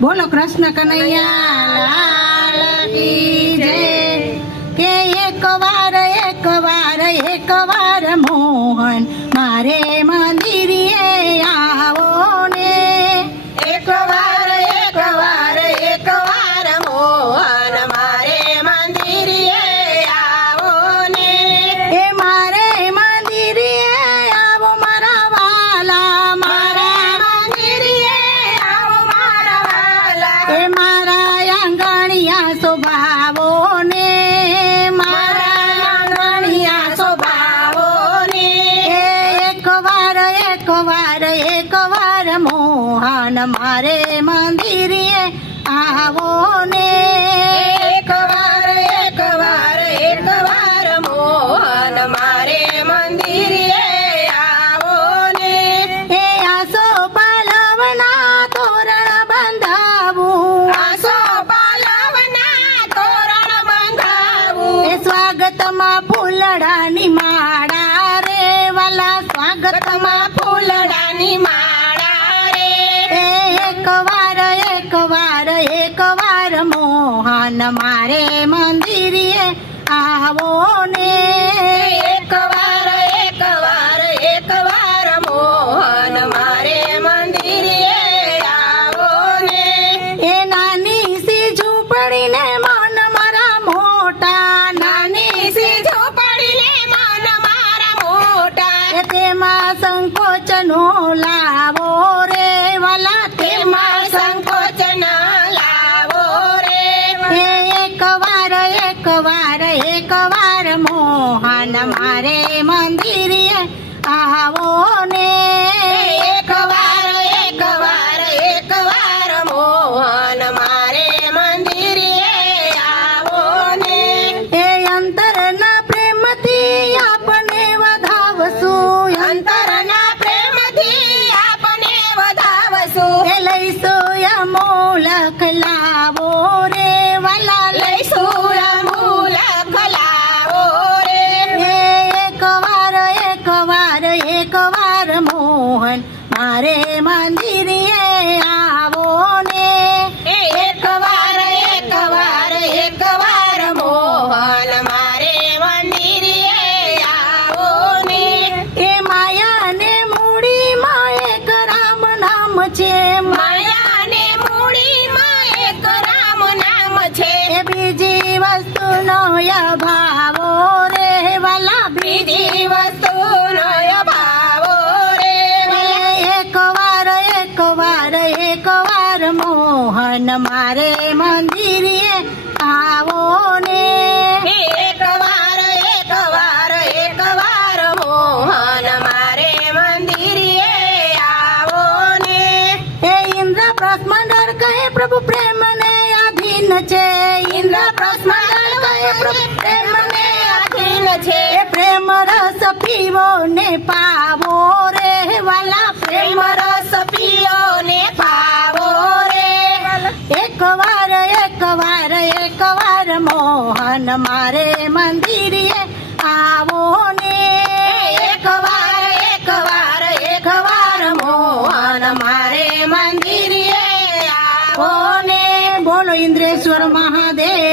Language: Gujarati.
બોલો કૃષ્ણ કનૈયા લાલ કી જય. કે એક વાર મોહન મારે મંદિરે આવો ને. એક વાર મોહન મારે મંદિરે આવો ને. એ મારે મંદિરે આવો મારા વાલા, મારા મંદિરે આવો મારા વાલા. એ મારા આંગણિયા શોભાવો ને. મારા આંગણિયા શોભાવો ને. એક વાર મોહન મારે મંદિરે આવો ને. એક વાર મોહન મારે મંદિરે આવો ને. એ આસો પાલવના તોરણ બંધાવું, આસો પાલવના તોરણ બંધાવું. એ સ્વાગતમાં ફૂલડાની માળા રે વાલા, સ્વાગતમાં ફૂલડાની માળા રે. એક વાર મોહન મારે મંદિરે આવો ને. એક વાર મોહન મારે મંદિરે આવો ને. એ નાની સી ઝૂંપડીને મન મારા મોટા, નાની સી ઝૂંપડીને મન મારા મોટા. એ તેમાં સંકોચ નો લાવો રે વાલા, તેમાં સંકોચ ન લાવો રે. એક વાર મોહન મારે મંદિરે આવો ને. એક વાર મોહન મારે મંદિરે આવો ને. એ અંતરના પ્રેમથી આપને વધાવશું, અંતરના પ્રેમથી આપને વધાવશું. એ લઈશું અમોલક લાવો રે વાલા, લઈશું અમૂલક લાવો રે. એક વાર મોહન મારે મંદિરે આવો ને. એક વાર મોહન મારે મંદિરે આવો ને. એ માયાને મૂડીમાં એક રામ નામ છે, માયાને મૂડીમાં એક રામ નામ છે. એ બીજી વસ્તુનો અભાવો રે વાલા, બીજી વસ્તુનો અભાવો રે. એક વાર મોહન મારે મંદિરે આવો ને. એક વાર મોહન મારે મંદિરે આવો ને. એ ઇન્દ્રપ્રસ્થ મંડળ કહે પ્રભુ પ્રેમને આધીન છે, ઇન્દ્રપ્રસ્થ મંડળ કહે પ્રભુ પ્રેમને આધીન છે. એ પ્રેમ રસ પીવો ને પાવો રે વાલા, પ્રેમ રસ પીઓ ને પાવો રે. એક વાર મોહન મારે મંદિરે આવો ને. એક વાર મોહન મારે મંદિરે આવો ઓ ને. બોલો ઇન્દ્રેશ્વર મહાદેવ